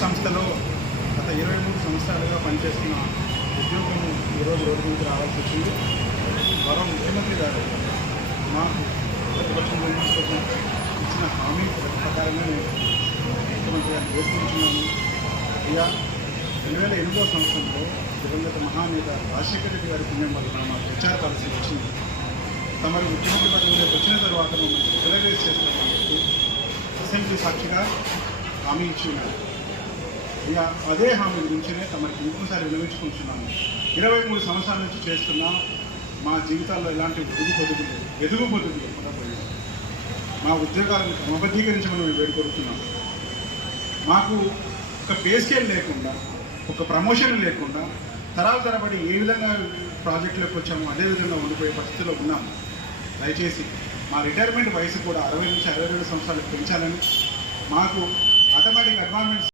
సంస్థలో గత 23 సంవత్సరాలుగా పనిచేస్తున్న ఉద్యోగం ఈరోజు రోడ్డు మీదకి రావాల్సి వచ్చింది. గౌరవ ముఖ్యమంత్రి గారు మాకు ప్రతిపక్షం ఇచ్చిన హామీ ప్రకారంగా ముఖ్యమంత్రి గారిని వేడుకుంటున్నాము. ఇక 2008వ సంవత్సరంలో దివంగత మహానేత రాజశేఖర రెడ్డి గారి పుణ్యం వల్ల మాకు ప్రచార పాలసీ వచ్చింది. తమరు ముఖ్యమంత్రి పదవిలోకి వచ్చిన తర్వాత మమ్మల్ని రిజర్వేట్ చేస్తామని చెప్పి అసెంబ్లీ సాక్షిగా హామీ ఇచ్చి ఉన్నారు. ఇక అదే హామీ గురించినే తమరికి ఇంకోసారి వినవించుకుంటున్నాము. 23 సంవత్సరాల నుంచి చేస్తున్న మా జీవితాల్లో ఎలాంటి ఎదుగు పొదుగులు ఉండబోయాయి. మా ఉద్యోగాలను క్రమబద్ధీకరించమని మేము వేడుకొడుతున్నాము. మాకు ఒక పే స్కేల్ లేకుండా, ఒక ప్రమోషన్ లేకుండా తరాల తరబడి ఏ విధంగా ప్రాజెక్టులోకి వచ్చామో అదే విధంగా ఉండిపోయే పరిస్థితిలో ఉన్నాము. దయచేసి మా రిటైర్మెంట్ వయసు కూడా 60 నుంచి 62 సంవత్సరాలకు పెంచాలని, మాకు ఆటోమేటిక్ అడ్వాన్మెంట్స్